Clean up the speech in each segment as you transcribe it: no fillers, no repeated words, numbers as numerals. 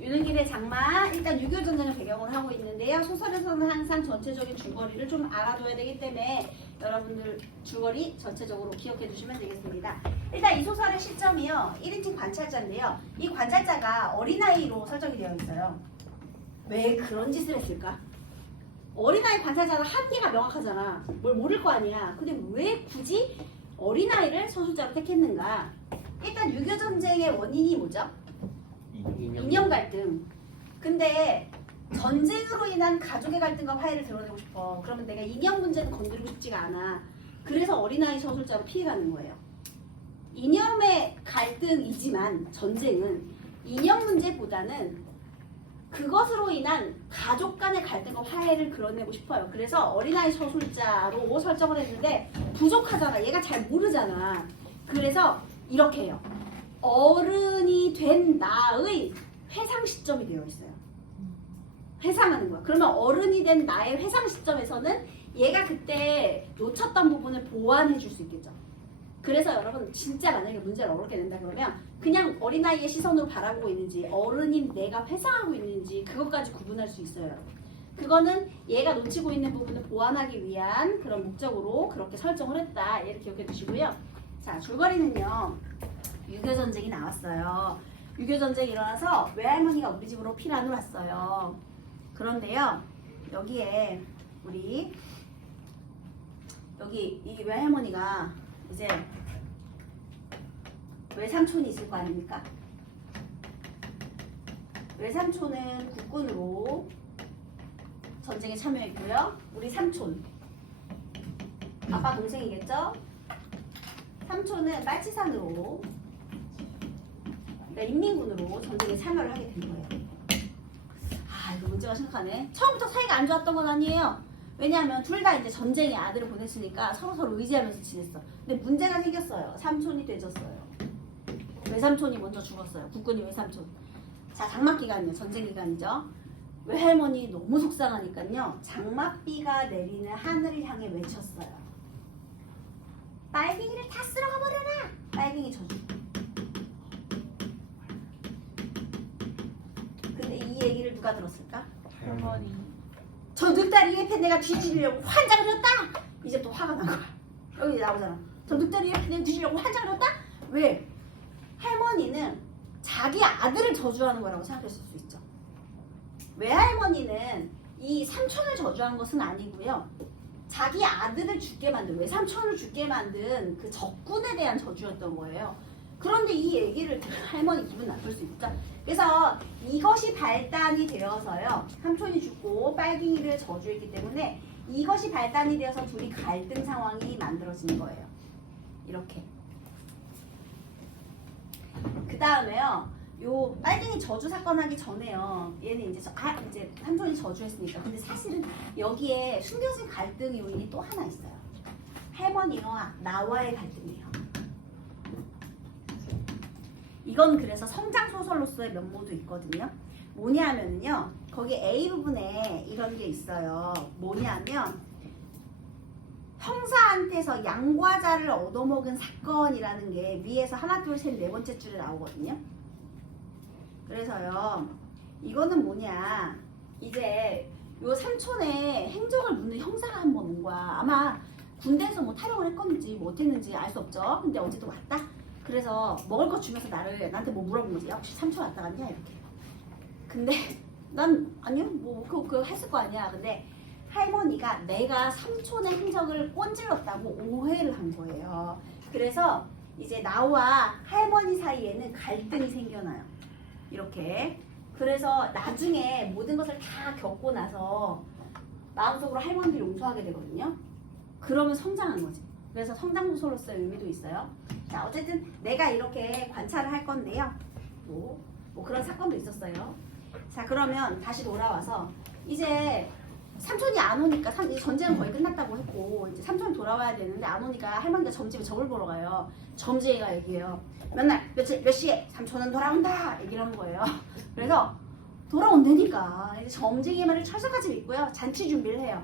유능길의 장마, 일단 6.25 전쟁을 배경으로 하고 있는데요. 소설에서는 항상 전체적인 줄거리를 좀 알아둬야 되기 때문에 여러분들 줄거리 전체적으로 기억해 주시면 되겠습니다. 일단 이 소설의 시점이요. 1인칭 관찰자인데요. 이 관찰자가 어린아이로 설정이 되어 있어요. 왜 그런 짓을 했을까? 어린아이 관찰자는 한계가 명확하잖아. 뭘 모를 거 아니야. 근데 왜 굳이 어린아이를 서술자로 택했는가? 일단 6.25 전쟁의 원인이 뭐죠? 이념 갈등. 근데 전쟁으로 인한 가족의 갈등과 화해를 드러내고 싶어. 그러면 내가 이념 문제는 건드리고 싶지가 않아. 그래서 어린아이 서술자로 피해가는 거예요. 이념의 갈등이지만 전쟁은 이념 문제보다는 그것으로 인한 가족 간의 갈등과 화해를 그려내고 싶어요. 그래서 어린아이 서술자로 설정을 했는데 부족하잖아. 얘가 잘 모르잖아. 그래서 이렇게 해요. 어른이 된 나의 회상 시점이 되어 있어요. 회상하는 거야. 그러면 어른이 된 나의 회상 시점에서는 얘가 그때 놓쳤던 부분을 보완해 줄 수 있겠죠. 그래서 여러분 진짜 만약에 문제를 어렵게 낸다 그러면 그냥 어린아이의 시선으로 바라보고 있는지 어른인 내가 회상하고 있는지 그것까지 구분할 수 있어요. 여러분. 그거는 얘가 놓치고 있는 부분을 보완하기 위한 그런 목적으로 그렇게 설정을 했다. 얘를 기억해 두시고요. 자, 줄거리는요. 6.25 전쟁이 나왔어요. 6.25 전쟁이 일어나서 외할머니가 우리 집으로 피난을 왔어요. 그런데요. 여기에 여기 이 외할머니가 이제 외삼촌이 있을 거 아닙니까? 외삼촌은 국군으로 전쟁에 참여했고요. 우리 삼촌, 아빠 동생이겠죠? 삼촌은 빨치산으로 그러니까 인민군으로 전쟁에 참여를 하게 된 거예요. 아, 이거 문제가 심각하네. 처음부터 사이가 안 좋았던 건 아니에요. 왜냐하면 둘 다 이제 전쟁에 아들을 보냈으니까 서로 의지하면서 지냈어. 근데 문제가 생겼어요. 삼촌이 되졌어요. 외삼촌이 먼저 죽었어요. 국군이 외삼촌. 자, 장막기간이요. 전쟁 기간이죠. 외할머니 너무 속상하니까요. 장막비가 내리는 하늘을 향해 외쳤어요. 빨갱이를 다 쓸어가 버려라. 빨갱이 저주. 근데 이 얘기를 누가 들었을까? 할머니. 저 늑다리 옆에 내가 뒤지려고 환장을 했다. 이제 또 화가 난 거야. 여기 나오잖아. 저 늑다리 옆에 내가 뒤지려고 환장을 했다. 왜? 할머니는 자기 아들을 저주하는 거라고 생각했을 수 있죠. 외할머니는 이 삼촌을 저주한 것은 아니고요. 자기 아들을 죽게 만든, 외삼촌을 죽게 만든 그 적군에 대한 저주였던 거예요. 그런데 이 얘기를 들으면 할머니 기분 나쁠 수 있죠. 그래서 이것이 발단이 되어서요. 삼촌이 죽고 빨갱이를 저주했기 때문에 이것이 발단이 되어서 둘이 갈등 상황이 만들어진 거예요. 이렇게. 그 다음에요. 요 빨갱이 저주 사건 하기 전에요. 얘는 이제 이제 삼촌이 저주했으니까. 근데 사실은 여기에 숨겨진 갈등 요인이 또 하나 있어요. 할머니와 나와의 갈등이에요. 이건 그래서 성장 소설로서의 면모도 있거든요. 뭐냐면요. 거기 A 부분에 이런 게 있어요. 뭐냐면 형사한테서 양과자를 얻어먹은 사건이라는 게 위에서 하나 둘 셋 네 번째 줄에 나오거든요. 그래서요. 이거는 뭐냐. 이제 요 삼촌의 행적을 묻는 형사가 한 번 온 거야. 아마 군대에서 뭐 탈영을 했건지 뭐 어땠는지 알 수 없죠. 근데 어쨌든 왔다. 그래서 먹을 거 주면서 나한테 뭐 물어본 거지. 야, 혹시 삼촌 왔다 갔냐? 이렇게. 근데 난 아니요. 뭐 그거 했을 거 아니야. 근데 할머니가 내가 삼촌의 행적을 꼰질렀다고 오해를 한 거예요. 그래서 이제 나와 할머니 사이에는 갈등이 생겨나요. 이렇게. 그래서 나중에 모든 것을 다 겪고 나서 마음속으로 할머니를 용서하게 되거든요. 그러면 성장한 거지. 그래서 성장소설로서의 의미도 있어요. 자, 어쨌든 내가 이렇게 관찰을 할 건데요. 뭐 그런 사건도 있었어요. 자, 그러면 다시 돌아와서 이제 삼촌이 안 오니까 전쟁은 거의 끝났다고 했고 이제 삼촌이 돌아와야 되는데 안 오니까 할머니가 점집에 점을 보러 가요. 점쟁이가 얘기해요. 맨날 몇 시에 삼촌은 돌아온다 얘기를 하는 거예요. 그래서 돌아온다니까 이제 점쟁이 말을 철석같이 믿고요. 잔치 준비를 해요.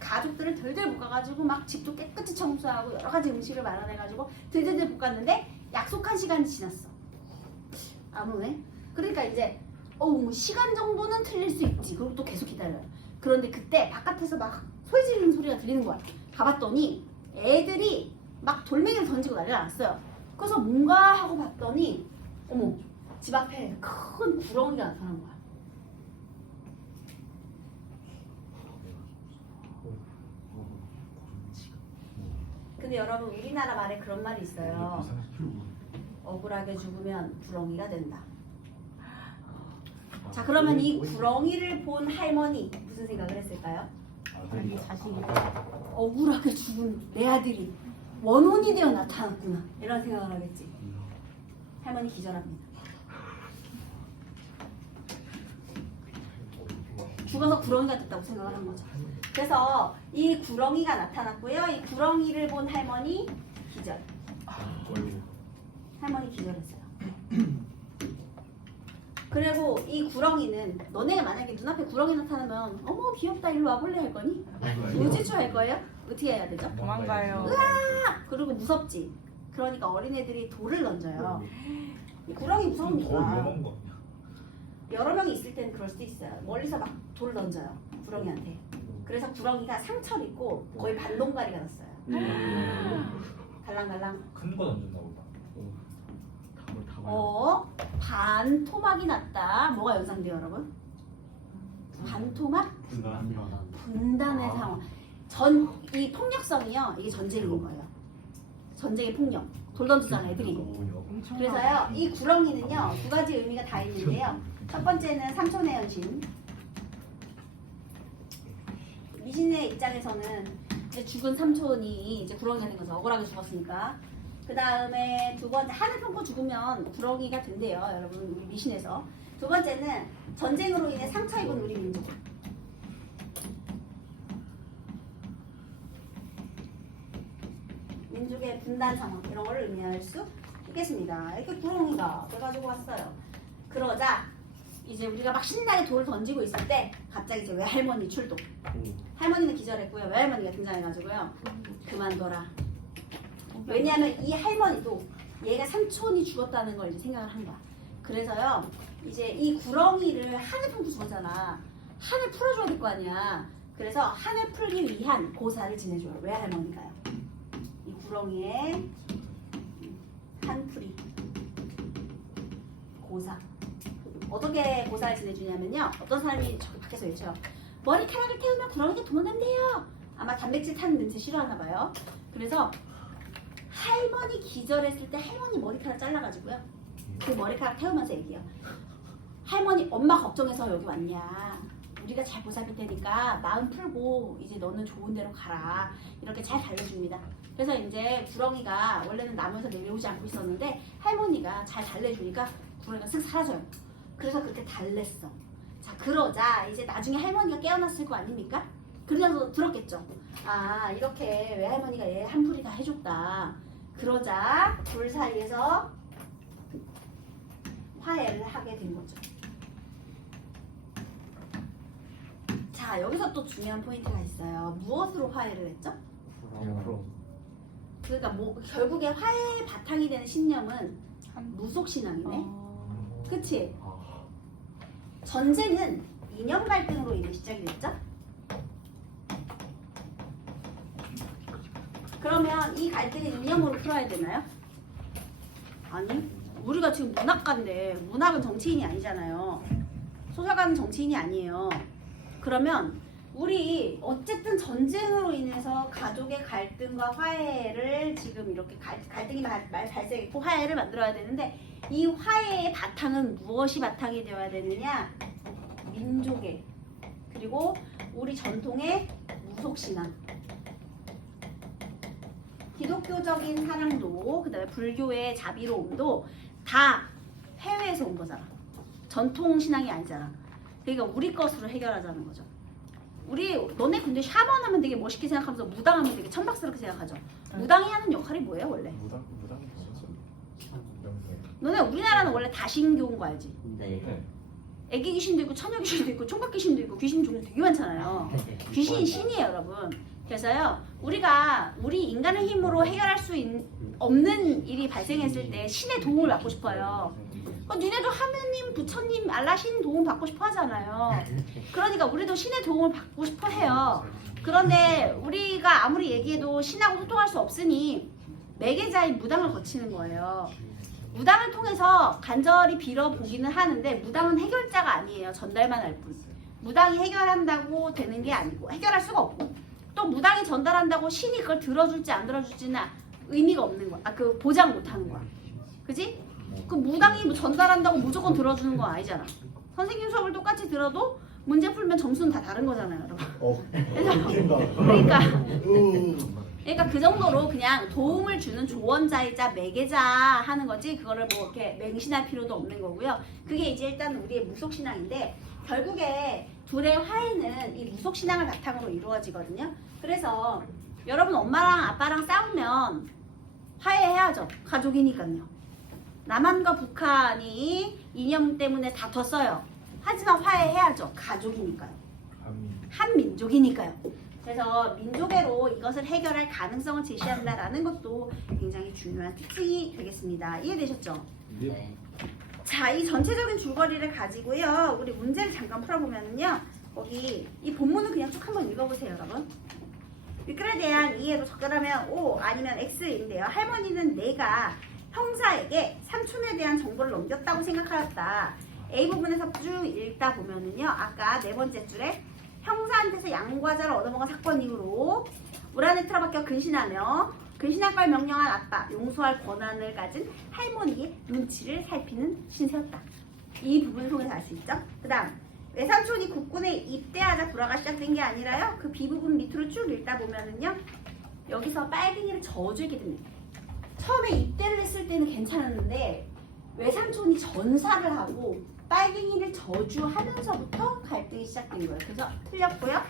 가족들을 들들 볶아가지고 막 집도 깨끗이 청소하고 여러 가지 음식을 마련해가지고 들들 볶았는데 약속한 시간이 지났어. 안 오네. 그러니까 이제 뭐 시간 정도는 틀릴 수 있지. 그리고 또 계속 기다려요. 그런데 그때 바깥에서 막 소리 지르는 소리가 들리는 거야. 가봤더니 애들이 막 돌멩이를 던지고 난리가 났어요. 그래서 뭔가 하고 봤더니 어머, 집 앞에 큰 구렁이가 나타난 거야. 근데 여러분, 우리나라 말에 그런 말이 있어요. 억울하게 죽으면 구렁이가 된다. 자, 그러면 이 구렁이를 본 할머니 무슨 생각을 했을까요? 자기 자식이 억울하게 죽은 내 아들이 원혼이 되어 나타났구나, 이런 생각을 하겠지. 할머니 기절합니다. 죽어서 구렁이가 됐다고 생각을 한 거죠. 그래서 이 구렁이가 나타났고요. 이 구렁이를 본 할머니 기절. 할머니 기절했어요. 그리고 이 구렁이는, 너네가 만약에 눈앞에 구렁이 나타나면 어머 귀엽다 일로 와볼래 할 거니? 우지추 할 거예요? 어떻게 해야 되죠? 도망가요. 그리고 무섭지. 그러니까 어린애들이 돌을 던져요. 이 구렁이 무서우니까. 여러 명이 있을 때는 그럴 수도 있어요. 멀리서 막 돌을 던져요, 구렁이한테. 그래서 구렁이가 상처를 입고 거의 반동가리가 났어요. 달랑달랑. 큰 거 던졌나 보다. 반토막이 났다. 뭐가 연상돼요, 여러분? 반토막? 분단의 상황. 이 폭력성이요, 이게 전쟁인 거예요. 전쟁의 폭력. 돌 던지잖아, 애들이. 그래서요, 이 구렁이는요, 두 가지 의미가 다 있는데요. 첫 번째는 삼촌의 헌신. 미신의 입장에서는 이제 죽은 삼촌이 이제 구렁이가 된 거죠. 억울하게 죽었으니까. 그 다음에 두 번째, 하늘 품고 죽으면 구렁이가 된대요, 여러분, 우리 미신에서. 두 번째는 전쟁으로 인해 상처 입은 우리 민족. 민족의 분단 상황, 이런 걸 의미할 수 있겠습니다. 이렇게 구렁이가 돼가지고 왔어요. 그러자 이제 우리가 막 신나게 돌을 던지고 있을 때 갑자기 이제 외할머니 출동. 할머니는 기절했고요. 외할머니가 등장해가지고요. 그만둬라. 왜냐하면 이 할머니도 얘가 삼촌이 죽었다는 걸 이제 생각을 한 거야. 그래서요, 이제 이 구렁이를 한을 품고 죽었잖아. 한을 풀어줘야 될 거 아니야. 그래서 한을 풀기 위한 고사를 지내줘요. 외할머니가요. 이 구렁이의 한풀이 고사. 어떻게 고사를 지내주냐면요, 어떤 사람이 저기 밖에서 외쳐요. 머리카락을 태우면 구렁이가 도망간대요. 아마 단백질 타는 냄새 싫어하나 봐요. 그래서 할머니 기절했을 때 할머니 머리카락 잘라가지고요, 그 머리카락 태우면서 얘기해요. 할머니, 엄마 걱정해서 여기 왔냐. 우리가 잘 보살필 테니까 마음 풀고 이제 너는 좋은 데로 가라. 이렇게 잘 달래줍니다. 그래서 이제 구렁이가 원래는 나무에서 내려오지 않고 있었는데 할머니가 잘 달래주니까 구렁이가 쓱 사라져요. 그래서 그렇게 달랬어. 자, 그러자 이제 나중에 할머니가 깨어났을 거 아닙니까? 그래서 들었겠죠. 아, 이렇게 외할머니가 얘 한풀이 다 해줬다. 그러자 둘 사이에서 화해를 하게 된 거죠. 자, 여기서 또 중요한 포인트가 있어요. 무엇으로 화해를 했죠? 그러니까 결국에 화해의 바탕이 되는 신념은 무속신앙이네. 그치? 전쟁은 이념 갈등으로 인해 시작이 됐죠? 그러면 이 갈등을 이념으로 풀어야 되나요? 아니, 우리가 지금 문학가인데 문학은 정치인이 아니잖아요. 소설가는 정치인이 아니에요. 그러면 우리 어쨌든 전쟁으로 인해서 가족의 갈등과 화해를 지금 이렇게 갈등이 발생했고 화해를 만들어야 되는데, 이 화해의 바탕은 무엇이 바탕이 되어야 되느냐? 민족의, 그리고 우리 전통의 무속신앙, 기독교적인 사랑도, 그 다음에 불교의 자비로움도 다 해외에서 온 거잖아. 전통신앙이 아니잖아. 그러니까 우리 것으로 해결하자는 거죠. 너네 근데 샤먼 하면 되게 멋있게 생각하면서 무당하면 되게 천박스럽게 생각하죠. 무당이 하는 역할이 뭐예요, 원래? 무당 너네 우리나라는 원래 다신교인 거 알지? 네. 애기 귀신도 있고 처녀 귀신도 있고 총각 귀신도 있고 귀신 종류 되게 많잖아요. 귀신이 신이에요, 여러분. 그래서요, 우리 인간의 힘으로 해결할 수 없는 일이 발생했을 때 신의 도움을 받고 싶어요. 니네도 하느님, 부처님, 알라 신 도움 받고 싶어 하잖아요. 그러니까 우리도 신의 도움을 받고 싶어 해요. 그런데 우리가 아무리 얘기해도 신하고 소통할 수 없으니 매개자인 무당을 거치는 거예요. 무당을 통해서 간절히 빌어보기는 하는데 무당은 해결자가 아니에요. 전달만 할 뿐. 무당이 해결한다고 되는 게 아니고 해결할 수가 없고 또 무당이 전달한다고 신이 그걸 들어줄지 안 들어줄지는 의미가 없는 거야. 그 보장 못하는 거야. 그지? 그 무당이 뭐 전달한다고 무조건 들어주는 건 아니잖아. 선생님 수업을 똑같이 들어도 문제 풀면 점수는 다 다른 거잖아요, 여러분. 그러니까 그 정도로 그냥 도움을 주는 조언자이자 매개자 하는 거지 그거를 뭐 이렇게 맹신할 필요도 없는 거고요. 그게 이제 일단 우리의 무속신앙인데 결국에 둘의 화해는 이 무속신앙을 바탕으로 이루어지거든요. 그래서 여러분 엄마랑 아빠랑 싸우면 화해해야죠. 가족이니까요. 남한과 북한이 이념 때문에 다퉜어요. 하지만 화해해야죠. 가족이니까요. 한민족이니까요. 그래서 민족애로 이것을 해결할 가능성을 제시한다라는 것도 굉장히 중요한 특징이 되겠습니다. 이해되셨죠? 네. 자, 이 전체적인 줄거리를 가지고요. 우리 문제를 잠깐 풀어보면은요. 거기 이 본문은 그냥 쭉 한번 읽어보세요, 여러분. 윗글에 대한 이해로 접근하면 O 아니면 X인데요. 할머니는 내가 형사에게 삼촌에 대한 정보를 넘겼다고 생각하였다. A 부분에서 쭉 읽다 보면은요. 아까 네 번째 줄에 형사한테서 양과자를 얻어먹은 사건 이후로 물 안에 틀어박혀 근신하며 근신할 걸 명령한 아빠, 용서할 권한을 가진 할머니의 눈치를 살피는 신세였다. 이 부분을 통해서 알 수 있죠. 그 다음 외삼촌이 국군에 입대하자 불화가 시작된 게 아니라요. 그 비부분 밑으로 쭉 읽다 보면은요. 여기서 빨갱이를 저주하게 됩니다. 처음에 입대를 했을 때는 괜찮았는데 외삼촌이 전사를 하고 빨갱이를 저주하면서부터 갈등이 시작된 거예요. 그래서 틀렸고요.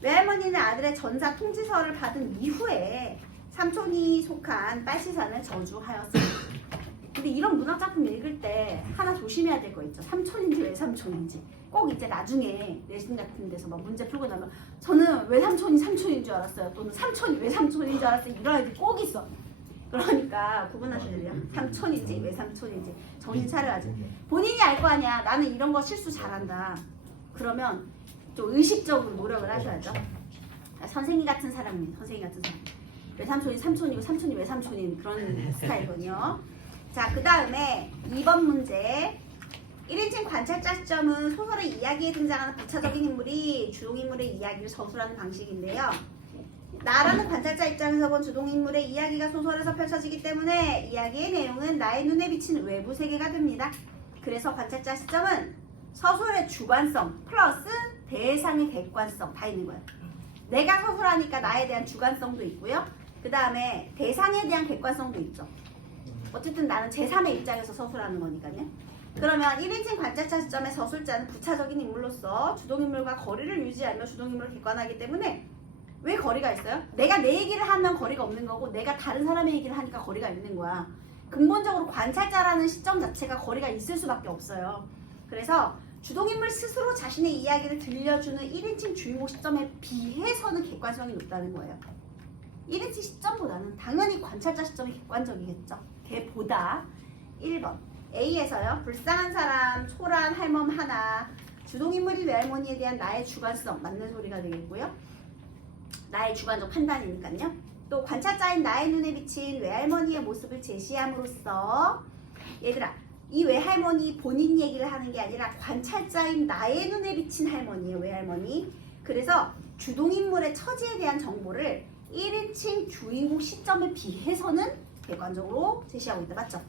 외할머니는 아들의 전사 통지서를 받은 이후에 삼촌이 속한 빨시산을 저주하였습니다. 근데 이런 문학작품 읽을 때 하나 조심해야 될 거 있죠. 삼촌인지 외삼촌인지. 꼭 이제 나중에 내신 같은 데서 막 문제 풀고 나면 저는 외삼촌이 삼촌인 줄 알았어요. 또는 삼촌이 외삼촌인 줄 알았어요. 이런 애들이 꼭 있어. 그러니까 구분하셔야 돼요. 삼촌인지 외삼촌인지 정신 차려야지. 본인이 알 거 아니야. 나는 이런 거 실수 잘한다. 그러면 좀 의식적으로 노력을 하셔야죠. 선생님 같은 사람입니다. 선생님 같은 사람. 외삼촌이 삼촌이고 삼촌이 외삼촌인 그런 스타일이거든요. 자, 그 다음에 2번 문제. 1인칭 관찰자 시점은 소설의 이야기에 등장하는 부차적인 인물이 주동인물의 이야기를 서술하는 방식인데요. 나라는 관찰자 입장에서 본 주동인물의 이야기가 소설에서 펼쳐지기 때문에 이야기의 내용은 나의 눈에 비치는 외부 세계가 됩니다. 그래서 관찰자 시점은 서술의 주관성 플러스 대상의 객관성 다 있는 거예요. 내가 서술하니까 나에 대한 주관성도 있고요. 그 다음에 대상에 대한 객관성도 있죠. 어쨌든 나는 제3의 입장에서 서술하는 거니까요. 그러면 1인칭 관찰자 시점의 서술자는 부차적인 인물로서 주동인물과 거리를 유지하며 주동인물을 객관하기 때문에 왜 거리가 있어요? 내가 내 얘기를 하면 거리가 없는 거고 내가 다른 사람의 얘기를 하니까 거리가 있는 거야. 근본적으로 관찰자라는 시점 자체가 거리가 있을 수밖에 없어요. 그래서 주동인물 스스로 자신의 이야기를 들려주는 1인칭 주인공 시점에 비해서는 객관성이 높다는 거예요. 1인칭 시점보다는 당연히 관찰자 시점이 객관적이겠죠. 걔보다 1번 A에서요. 불쌍한 사람, 소란, 할멈 하나 주동인물이 외할머니에 대한 나의 주관성 맞는 소리가 되겠고요. 나의 주관적 판단이니까요. 또 관찰자인 나의 눈에 비친 외할머니의 모습을 제시함으로써 얘들아 이 외할머니 본인 얘기를 하는 게 아니라 관찰자인 나의 눈에 비친 할머니예요. 외할머니. 그래서 주동인물의 처지에 대한 정보를 1인칭 주인공 시점에 비해서는 객관적으로 제시하고 있다. 맞죠?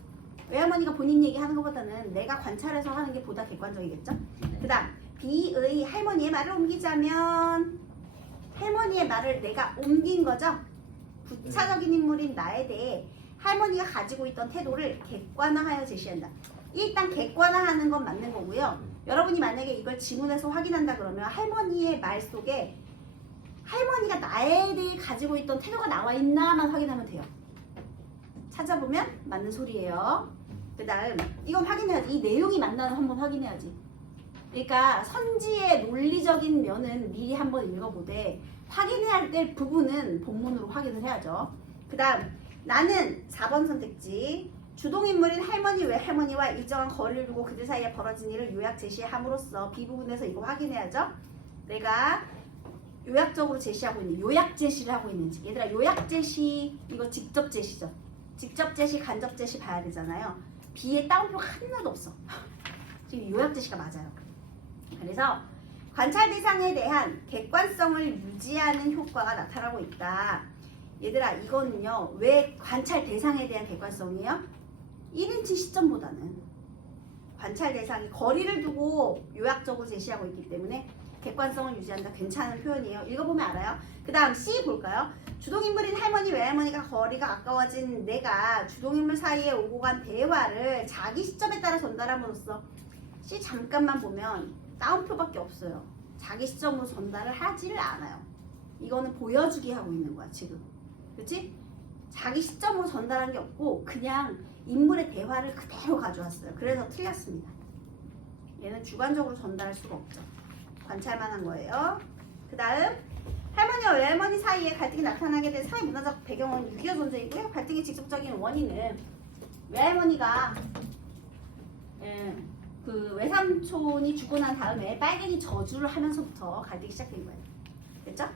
외할머니가 본인 얘기하는 것보다는 내가 관찰해서 하는 게 보다 객관적이겠죠? 그 다음 B의 할머니의 말을 옮기자면 할머니의 말을 내가 옮긴 거죠? 부차적인 인물인 나에 대해 할머니가 가지고 있던 태도를 객관화하여 제시한다. 일단 객관화하는 건 맞는 거고요. 여러분이 만약에 이걸 지문에서 확인한다 그러면 할머니의 말 속에 할머니가 나에 대해 가지고 있던 태도가 나와 있나만 확인하면 돼요. 찾아보면 맞는 소리예요. 그 다음 이건 확인해야지. 이 내용이 맞나는 한번 확인해야지. 그러니까 선지의 논리적인 면은 미리 한번 읽어보되 확인해야 될 부분은 본문으로 확인을 해야죠. 그 다음 나는 4번 선택지 주동인물인 할머니 외할머니와 일정한 거리를 두고 그들 사이에 벌어진 일을 요약 제시함으로써 B부분에서 이거 확인해야죠. 내가 요약적으로 제시하고 있는 요약 제시를 하고 있는지. 얘들아 요약 제시 이거 직접 제시죠. 직접 제시, 간접 제시 봐야 되잖아요. B에 따옴표가 하나도 없어. 지금 요약 제시가 맞아요. 그래서 관찰 대상에 대한 객관성을 유지하는 효과가 나타나고 있다. 얘들아 이거는요. 왜 관찰 대상에 대한 객관성이에요? 1인칭 시점보다는 관찰 대상이 거리를 두고 요약적으로 제시하고 있기 때문에 객관성을 유지한다. 괜찮은 표현이에요. 읽어보면 알아요. 그 다음 C 볼까요? 주동인물인 할머니 외할머니가 거리가 가까워진 내가 주동인물 사이에 오고 간 대화를 자기 시점에 따라 전달함으로써 C 잠깐만 보면 따옴표밖에 없어요. 자기 시점으로 전달을 하지를 않아요. 이거는 보여주기 하고 있는 거야 지금. 그렇지? 자기 시점으로 전달한 게 없고 그냥 인물의 대화를 그대로 가져왔어요. 그래서 틀렸습니다. 얘는 주관적으로 전달할 수가 없죠. 관찰만 한 거예요. 그 다음 할머니와 외할머니 사이에 갈등이 나타나게 된 사회 문화적 배경은 6.25 전쟁이고요. 갈등의 직접적인 원인은 외할머니가 그 외삼촌이 죽고 난 다음에 빨갱이 저주를 하면서부터 갈등이 시작된 거예요. 됐죠?